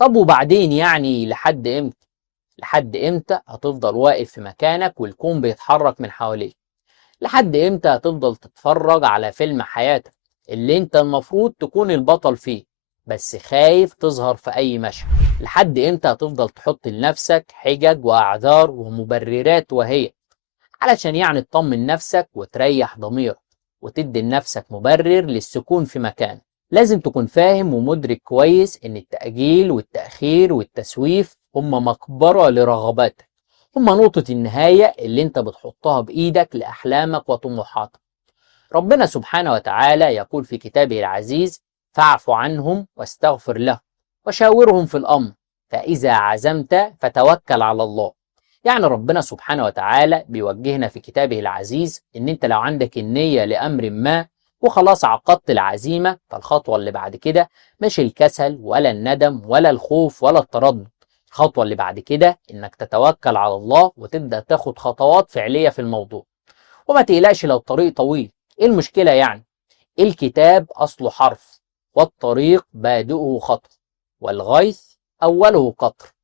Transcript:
طب وبعدين يعني لحد امتى؟ لحد امتى هتفضل واقف في مكانك والكون بيتحرك من حواليك؟ لحد امتى هتفضل تتفرج على فيلم حياتك اللي انت المفروض تكون البطل فيه بس خايف تظهر في اي مشهد؟ لحد امتى هتفضل تحط لنفسك حجج واعذار ومبررات وهي علشان يعني تطمن نفسك وتريح ضميرك وتدي لنفسك مبرر للسكون في مكان؟ لازم تكون فاهم ومدرك كويس ان التأجيل والتأخير والتسويف هم مقبرة لرغباتك، هم نقطة النهاية اللي انت بتحطها بإيدك لأحلامك وطموحاتك. ربنا سبحانه وتعالى يقول في كتابه العزيز: فاعف عنهم واستغفر لهم وشاورهم في الأمر فإذا عزمت فتوكل على الله. يعني ربنا سبحانه وتعالى بيوجهنا في كتابه العزيز ان انت لو عندك النية لأمر ما وخلاص عقدت العزيمة، فالخطوة اللي بعد كده مش الكسل ولا الندم ولا الخوف ولا التردد. الخطوة اللي بعد كده انك تتوكل على الله وتبدأ تاخد خطوات فعلية في الموضوع. وما تقلقش لو الطريق طويل، ايه المشكلة يعني؟ الكتاب أصله حرف، والطريق بادئه خطوة، والغيث أوله قطر.